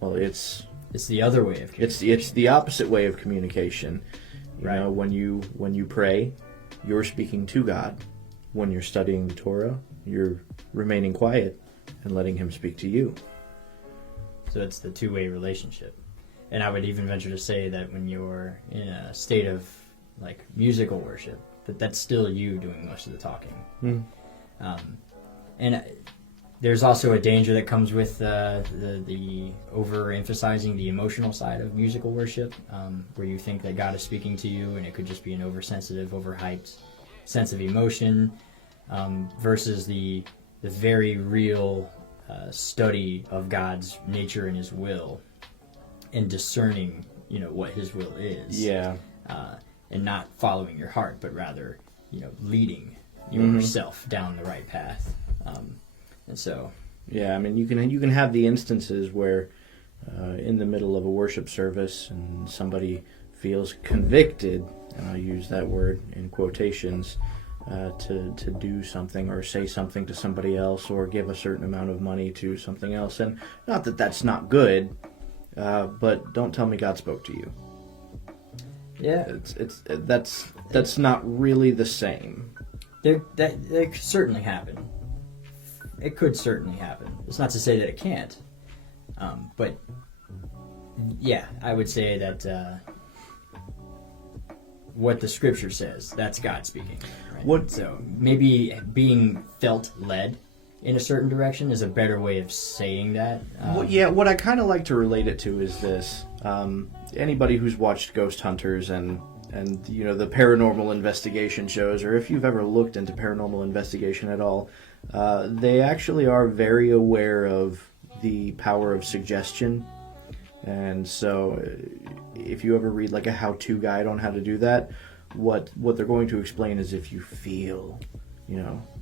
Well, it's the other way of communication. It's the opposite way of communication. You Right. know, when you pray, you're speaking to God. When you're studying the Torah, you're remaining quiet and letting Him speak to you. So it's the two-way relationship. And I would even venture to say that when you're in a state of like musical worship, that's still you doing most of the talking. And there's also a danger that comes with the overemphasizing the emotional side of musical worship, where you think that God is speaking to you, and it could just be an oversensitive, overhyped sense of emotion, versus the very real study of God's nature and His will, and discerning, what His will is. Yeah. And not following your heart, but rather, leading yourself down the right path. And so. Yeah, I mean, you can have the instances where, in the middle of a worship service, and somebody feels convicted, and I'll use that word in quotations, to do something or say something to somebody else or give a certain amount of money to something else. And not that that's not good, but don't tell me God spoke to you. Yeah, that's not really the same. That could certainly happen. It could certainly happen. It's not to say that it can't, but yeah, I would say that what the Scripture says, that's God speaking. Right? So maybe being felt led in a certain direction is a better way of saying that. What I kind of like to relate it to is this. Anybody who's watched Ghost Hunters and the paranormal investigation shows, or if you've ever looked into paranormal investigation at all, they actually are very aware of the power of suggestion. And so if you ever read like a how-to guide on how to do that, what they're going to explain is if you feel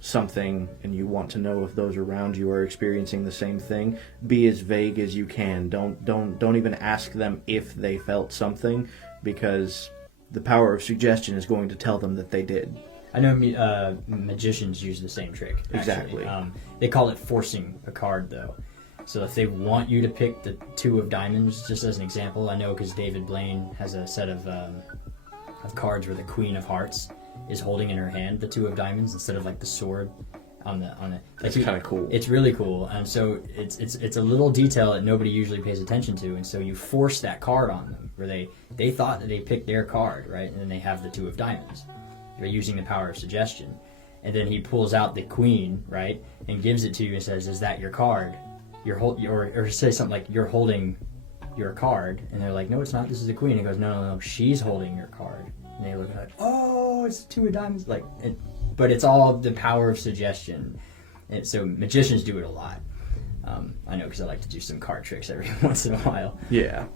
something and you want to know if those around you are experiencing the same thing, be as vague as you can. Don't even ask them if they felt something, because the power of suggestion is going to tell them that they did. I know magicians use the same trick. Actually. Exactly. They call it forcing a card, though. So if they want you to pick the two of diamonds, just as an example, I know because David Blaine has a set of cards where the Queen of Hearts is holding in her hand the two of diamonds instead of like the sword on the. That's kind of cool. It's really cool, and so it's a little detail that nobody usually pays attention to, and so you force that card on them where they thought that they picked their card, right, and then they have the two of diamonds. They're using the power of suggestion, and then he pulls out the Queen, right, and gives it to you and says, "Is that your card?" Or say something like, "You're holding your card," and they're like, "No, it's not. This is the Queen." He goes, "No, she's holding your card." And they look like, "Oh, it's two of diamonds." But it's all the power of suggestion. And so magicians do it a lot. I know because I like to do some card tricks every once in a while. Yeah.